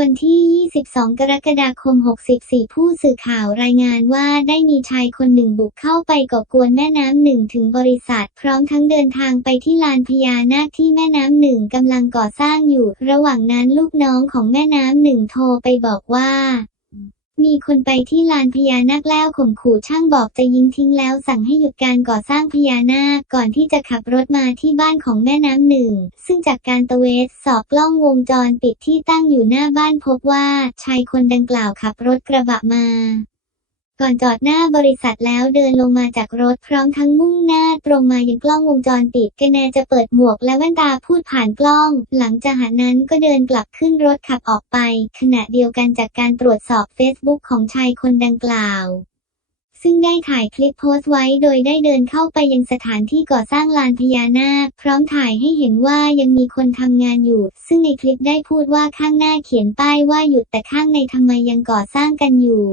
วันที่ 22 กรกฎาคม 64 ผู้สื่อข่าวรายงานว่าได้มีชายคนหนึ่งบุกเข้าไปก่อกวนแม่น้ำหนึ่งถึงบริษัท พร้อมทั้งเดินทางไปที่ลานพญานาคที่แม่น้ำหนึ่งกำลังก่อสร้างอยู่ ระหว่างนั้นลูกน้องของแม่น้ำหนึ่งโทรไปบอกว่า มีคนไปที่ลานพญานาคแล้วข่มขู่ช่างบอกจะยิงทิ้งแล้วสั่งให้หยุดการก่อสร้างพญานาคก่อนที่จะขับรถมาที่บ้านของแม่น้ำหนึ่ง ซึ่งจากการตะเวสสอบกล้องวงจรปิดที่ตั้งอยู่หน้าบ้านพบว่าชายคนดังกล่าวขับรถกระบะมา ก่อนจอดหน้าบริษัทแล้วเดินลงมาจากรถพร้อมทั้งมุ่งหน้าตรงมายังกล้องวงจรปิดกแนจะเปิดหมวกและแว่นตาพูดผ่านกล้อง หลังจากนั้นก็เดินกลับขึ้นรถขับออกไป ขณะเดียวกันจากการตรวจสอบเฟซบุ๊กของชายคนดังกล่าวซึ่งได้ถ่ายคลิปโพสต์ไว้โดยได้เดินเข้าไปยังสถานที่ก่อสร้างลานพญานาค พร้อมถ่ายให้เห็นว่ายังมีคนทำงานอยู่ ซึ่งในคลิปได้พูดว่าข้างหน้าเขียนป้ายว่าหยุดแต่ข้างในทำไมยังก่อสร้างกันอยู่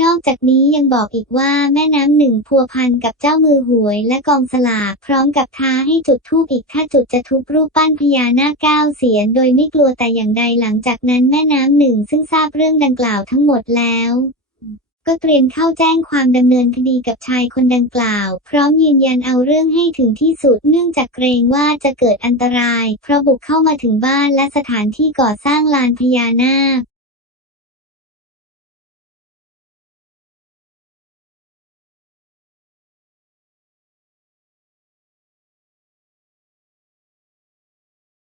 นอกจากนี้ยังบอกอีกว่าแม่น้ำหนึ่งพัวพันกับเจ้ามือหวยและกองสลาก พร้อมกับท้าให้จุดธูปอีกถ้าจุดจะทุบรูปปั้นพญานาคเก้าเสียนโดยไม่กลัวแต่อย่างใดหลังจากนั้นแม่น้ำหนึ่งซึ่งทราบเรื่องดังกล่าวทั้งหมดแล้วก็เตรียมเข้าแจ้งความดำเนินคดีกับชายคนดังกล่าว พร้อมยืนยันเอาเรื่องให้ถึงที่สุดเนื่องจากเกรงว่าจะเกิดอันตราย เพราะบุกเข้ามาถึงบ้านและสถานที่ก่อสร้างลานพญานาค